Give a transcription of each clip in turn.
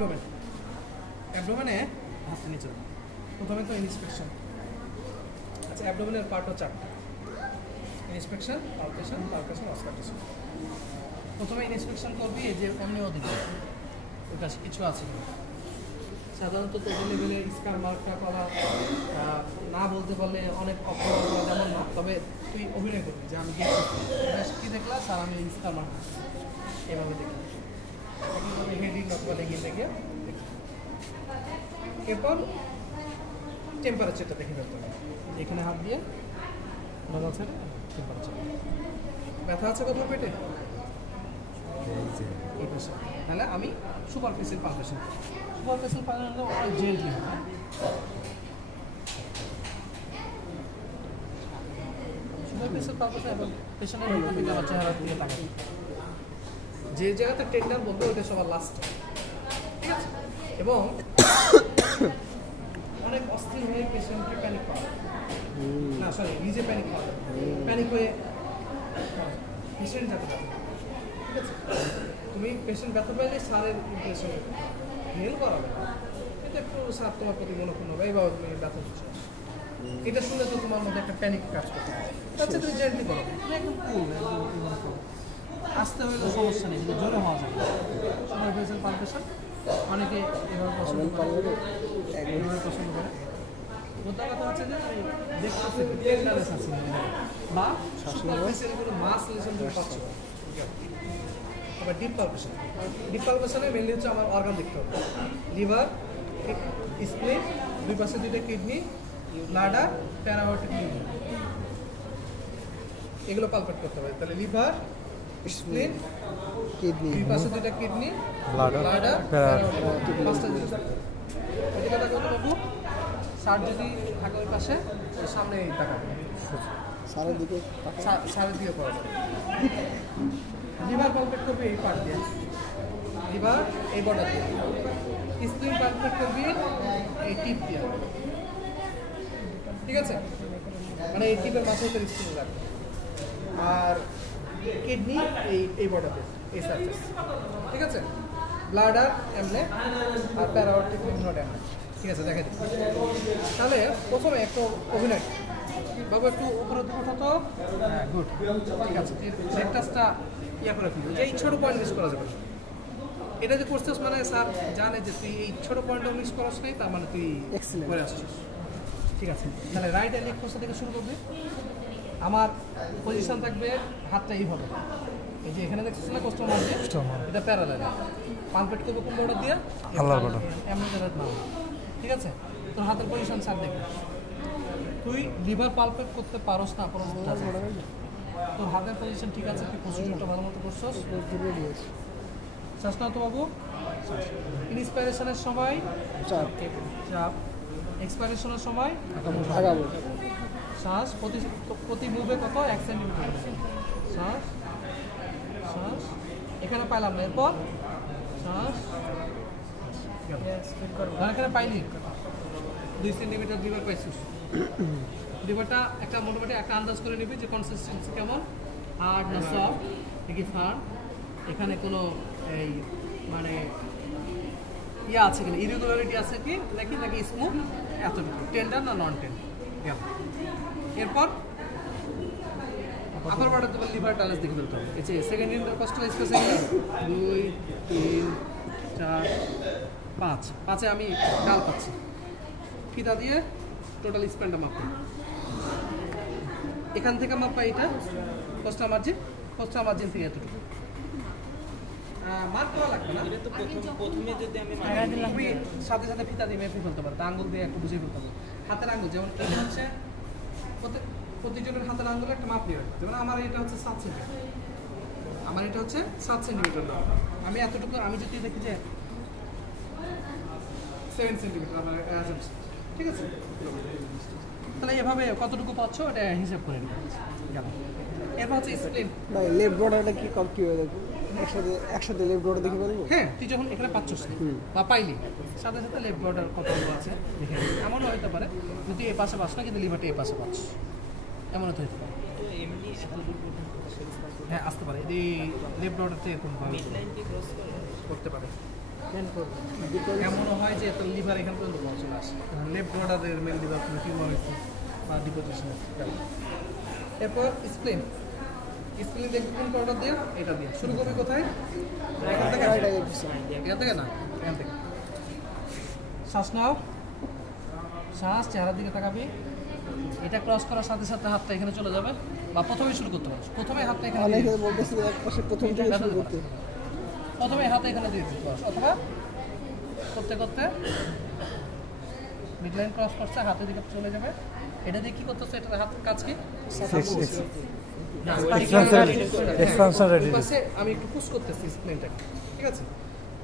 Abdomen, অ্যাবডোমেনে হাতটা নিচে দাও। প্রথমে তো ইন্সপেকশন। আচ্ছা, অ্যাবডোমেনের পার্টও 4টা: ইন্সপেকশন, পালপেশন, অসকালটেশন। প্রথমে ইন্সপেকশন করবি এই যে অমনি ওদিকে ওটা কিছু আছে কিনা। সাধারণত তোদের লেভেলে স্কার মার্কটা করা না বলতে পারলে অনেক অক্ষর যেমন না, তবে তুই অভিনয় করবি যে আমি দেখছি কী দেখলা স্যার, আমি স্কার মার্ক এভাবে দেখি, হেডিং অথবা লেগিং দেখে। এরপর টেম্পারেচারটা দেখে ফেলতে হবে। এখানে হাত দিয়ে নর্মাল ছেড়ে টেম্পারেচার। ব্যথা আছে কোথাও পেটে? এই পাশে। তাহলে আমি সুপারফিশিয়াল পালপেশন। সুপারফিশিয়াল পালপেশন অনেক জেন্টলি হয়। সুপারফিশিয়াল পালপেশন এবং পেশেন্টের দিকে আমার চেহারা দিয়ে তাকাবে। যে জায়গাতে টেন্ডার বলবে ওটা সবার লাস্টে, ঠিক আছে? এবং অনেক অস্থির হয়ে পেশেন্টকে প্যানিক করা না, সরি নিজে প্যানিক করা, প্যানিক হয়ে পেশেন্ট যাতে পারে, ঠিক আছে? তুমি পেশেন্ট ব্যথা পাইলে স্যারের ইমপ্রেশন হেল করাবে, এটা একটু স্যার তোমার প্রতি মনোক্ষুণ্ণ হবে, এইভাবে তুমি ব্যথা হচ্ছে। এটা শুনে তো তোমার মধ্যে একটা প্যানিক কাজ করতে হবে। আচ্ছা, তুমি জেন্টলি করো, একদম কুল, একদম আসতে হইলে সমস্যা নেই, কিন্তু জোরে হওয়া যায়। সুপারফিশিয়াল পালপেশন অনেকে এভাবে পছন্দ করে, এভাবে পছন্দ করে। মোদ্দা কথা হচ্ছে যে দেখতে টেন্ডারেস আছে বা সুপারফিশিয়াল কোনো মাস লেশন তুমি পাচ্ছ। আবার ডিপ পালপেশন, ডিপ পালপেশনে মেনলি হচ্ছে আমার অর্গান দেখতে হবে: লিভার, স্প্লিন, দুই পাশে 2টা কিডনি, ব্লাডার, প্যারাঅর্টিক লিভার, এগুলো পালপেট করতে হবে। তাহলে লিভার, স্প্লিন, কিডনি, দুই পাশে 2টা কিডনি, ব্লাডার, প্যারাঅর্টিক, 5টা জিনিস। এদিকে তাকাও তো বাবু, স্যার যদি থাকে ওই পাশে, সামনে তাকাবে, স্যারের দিকে করা যাবে। লিভার পালপেট করবি এই পার্ট দিয়ে, লিভার এই বর্ডার দিয়ে। স্প্লিন পালপেট করবি এই টিপ দিয়ে, ঠিক আছে? মানে এই টিপের মাঝে একটা স্প্লিন রাখবে। আর কিডনি এই বর্ডার দিয়ে, এই সারফেস, ঠিক আছে? ব্লাডার এমনে, আর প্যারাঅর্টিক লিম্ফ এমনে, ঠিক আছে? দেখে দিচ্ছি। তাহলে প্রথমে একটু অভিনয় বাবু, একটু উপরে ওঠো তো। হ্যাঁ, গুড, ঠিক আছে। রেকটাসটা ইয়া করে ফেলবো, যে এই ছোটো পয়েন্ট মিস করা যাবে। এটা যে করছিস মানে স্যার জানে যে তুই এই ছোটো পয়েন্টটা মিস করাস নাই, তার মানে তুই করে আসছিস, ঠিক আছে? তাহলে রাইট হ্যান্ড লেগ ফোর্সটা থেকে শুরু করবে। আমার পজিশন থাকবে হাতটা এইভাবে, এই যে এখানে দেখছিস না কষ্ট মারছে, এটা প্যারালাল। পালপেট করবে কোন বর্ডার দিয়ে? এমনি না, ঠিক আছে? তোর হাতের পজিশন স্যার দেখবে। তুই লিভার পালপেট করতে পারোস না, তোর হাতের পজিশন ঠিক আছে, তুই পজিশনটা ভালো মতো করছস। শ্বাস নাও তো বাবু। ইন্সপাইরেশনের সময় চাপ, এক্সপাইরেশনের সময় আগাবো। শ্বাস প্রতি মুভে কত? 1 সেন্টিমিটার। শ্বাস শ্বাস এখানে পাইলাম না, এরপর শ্বাস এখানে পাইনি, 2 সেন্টিমিটার লিভার পাইছিস। লিভারটা একটা মোটামুটি একটা আন্দাজ করে নিবি যে কনসিস্টেন্সি কেমন, হার্ড না সফট, নাকি ফার্ম, এখানে কোনো এই মানে ইয়া আছে কিনা, ইরেগুলারিটি আছে কি নাকি নাকি স্মুথ, এতটুকু টেন্ডার না নন টেন্ডার। এরপর আপার বর্ডার দেবে, লিভার টালেস দেখে ফেলতে হবে। এই যে সেকেন্ড ইন্টার কস্টাল স্পেসে 2, 3, 4, 5, 5-এ আমি ডাল পাচ্ছি। ফিতা দিয়ে টোটাল স্প্যানটা মাপ করি, এখান থেকে মাপ পাই এটা কস্টা মার্জিন থেকে এতটুকু মার্ক করা লাগবে না। এটা তো প্রথমে যদি আমি সাথে সাথে ফিতা দিয়ে মেপে ফেলতে পারো, আঙুল দিয়ে একটু বুঝে ফেলতে পারো। হাতের আঙুল যেমন এটা হচ্ছে, প্রতিজনের হাতের আঙুলে একটা মাপ নিয়ে রাখবে। যেমন আমার এটা হচ্ছে 7 সেন্টিমিটার, আমার এটা হচ্ছে 7 সেন্টিমিটার। আমি এতটুকু, আমি যদি দেখি যে 7 সেন্টিমিটার আমার অ্যাজাম্পশন, ঠিক আছে? তাহলে এভাবে কতটুকু পাচ্ছ এটা হিসাব করে নিতে হবে। এরপর হচ্ছে স্প্লিন। ভাই লেফট বর্ডারটা কি কম কি হয়ে যাবে? একসাথে লেফট বর্ডার দেখে বলবো? হ্যাঁ, তুই যখন এখানে পাচ্ছিস বা পাইলি, সাথে সাথে লেফট বর্ডার কতগুলো আছে দেখে এমনও হতে পারে যে তুই এ পাশে পাস না, কিন্তু লিভারটা এ পাশে পাচ্ছ, এমন হতে হতে পারে। হ্যাঁ, আসতে পারে। এই লেফট বর্ডারতে এরকম করতে পারে। এমনও হয় যে তোর লিভার এখান পর্যন্ত চলে আসে, লেফট বর্ডারের মেন লিভার টিউমার হয়েছে বা ডিপোজিশন হয়েছে। এরপর স্প্লিন, স্প্লিন দেখবি কোন পাউডার দিয়ে, এটা দিয়ে শুরু করবি কোথায়, এখান থেকে না, এখান থেকে শ্বাস নাও, শ্বাস চেহারার দিকে তাকাবি, এটা ক্রস করার সাথে সাথে হাতটা এখানে চলে যাবে, বা প্রথমে শুরু করতে পারো, প্রথমে হাতটা এখানে প্রথমে হাতে এখানে দিয়ে দিতে পারো, অথবা করতে করতে মিড লাইন ক্রস করছে হাতের দিকে চলে যাবে, এটা দিয়ে কি করতেছে, এটা হাত কাজ কি আমি একটু পুশ করতেছি স্প্লিনটাকে, ঠিক আছে,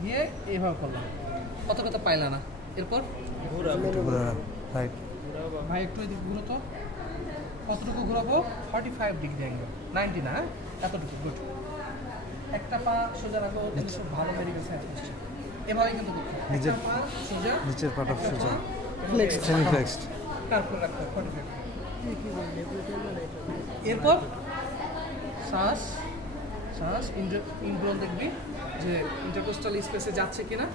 দিয়ে এইভাবে করলাম, কত কত পাইলা না, এরপর ভাই একটু এদিকে ঘুরো তো, কতটুকু ঘুরাবো, 45 ডিগ্রি অ্যাঙ্গেল, 90 না, এতটুকু, গুড। একটা পা সোজা রাখো, ভালো বেরিয়ে গেছে, এভাবেই কিন্তু একটা পা সোজা, নিচের পাটা সোজা, ফ্লেক্সড, সেমি ফ্লেক্সড, তারপর রাখো 45। এরপর শ্বাস শ্বাস ইনগ্রোন দেখবি যে ইন্টারকোস্টাল স্পেসে যাচ্ছে কিনা,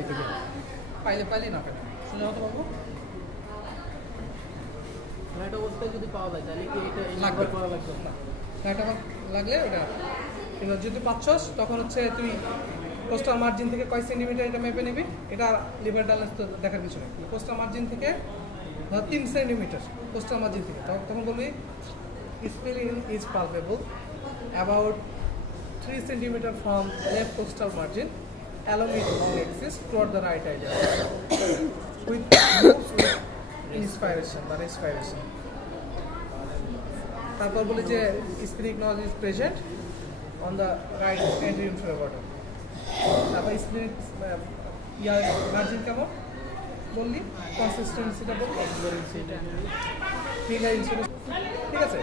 এটুকু পাইলে না পাইলে সোজা হতে পারবো। রাইট অবস্থায় যদি পাওয়া যায় তাহলে কি এটা লাগবে না, রাইট লাগলে ওটা কিন্তু যদি পাচ্ছস তখন হচ্ছে তুই কোস্টাল মার্জিন থেকে কয় সেন্টিমিটার এটা মেপে নিবি, এটা লিভার ডায়ালাস তো দেখার কিছু নেই, কোস্টাল মার্জিন থেকে 3 সেন্টিমিটার কোস্টাল মার্জিন থেকে, তখন বলবি স্প্লিন is palpable about 3 centimetre from left coastal margin along its long axis toward the right eye with inspiration বা respiration। তারপর বলি যে splenic nose is present on the right anterior inferior border। তারপর splenic margin কেমন বললি, কনসিস্টেন্সিটা বললি, ঠিক আছে।